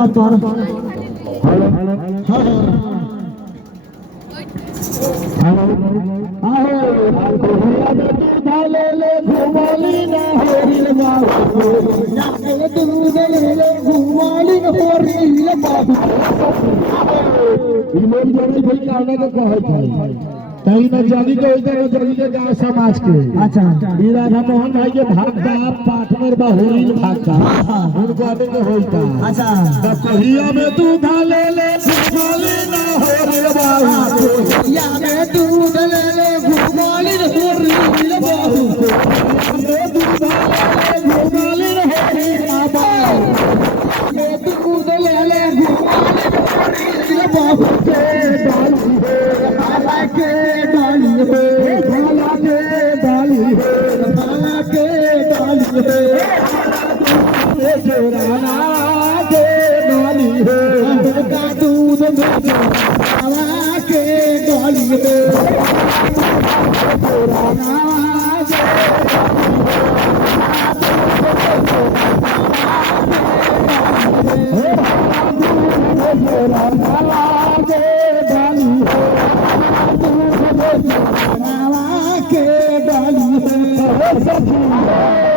पत्थर कहीं न जगी के जगी के गाँव समाज के अच्छा राधा मोहन भाई के भागता पार्टनर बा होली भागता उनको आने के होता अच्छा तो कहिया में दूध ले ले घुमाली ना हो रे बाबू कहिया में दूध ले ले घुमाली ना हो रे बाबू में दूध ले ले घुमाली ना हो रे बाबू में दूध ले ले घुमाली ना हो रे बाबू के डाली है भाला के डाली है भाला के डाली है भाला के डाली है जोराना के डाली है का दूध में भाला के डाली है जोराना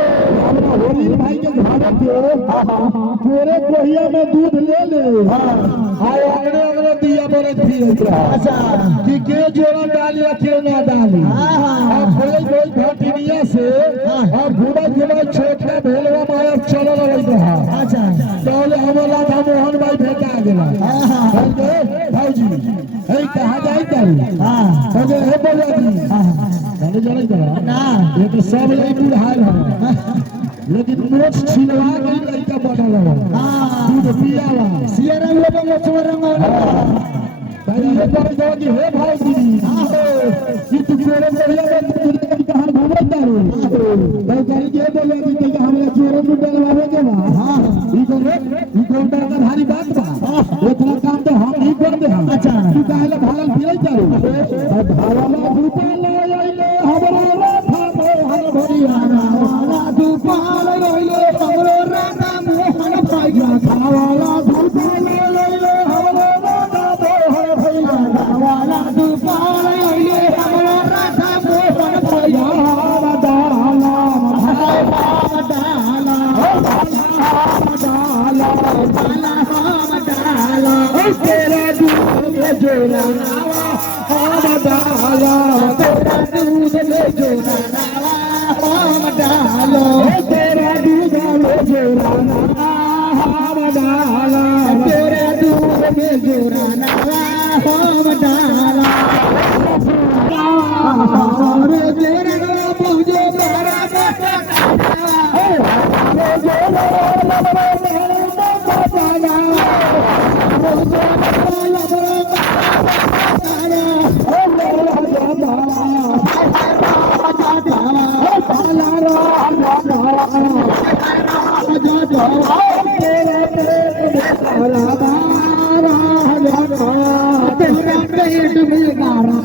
भाई के घर तेरे कोहिया में दूध ले ले अगले अगले दिया बड़े थी अच्छा कि के जोड़ा डाली के ना डाली कोई कोई घटिनिया से और घुड़ा घुड़ा छोटा भेलवा माया चलल रहा अच्छा तो हमर राधा मोहन भाई भेटा गेला भाईजी हे कहां जाई तारी हां हे बोला दी चले चले ना ये तो सब यही बुढ़ाल है लेकिन नोट छिलवा के लड़का बड़ा लगा दूध पियावा सियारा लोग छोरंग भाई ये कर दो कि हे भाई जी कि तू मेरे बढ़िया में दूध कहां घूमता रो भाई कह के बोले कि हमरा चोर में डलवावे के बा हां ई को का भारी बात बा इतना काम तो हम ही कर दे अच्छा तू काहेला भालल फिरै चारो भाला रूपा ले आइले हमरा राधा मोहन भरियाना वाला दुपाल रोइले हमरो राधा मोहन भरियाना वाला दुपाल रोइले हमरो राधा मोहन भरियाना वाला दुपाल रोइले हमरो राधा मोहन भरियाना डाला डाला डाला डाला डाला तेरा दूध में जोड़ा हम डाला तेरा दूध में जोड़ा हम डालो तेरा दूध में जोड़ा हम डाला तेरा दूध में जोड़ा हम डाला और तेरा मुझे मेरा तेरा पेट में गारा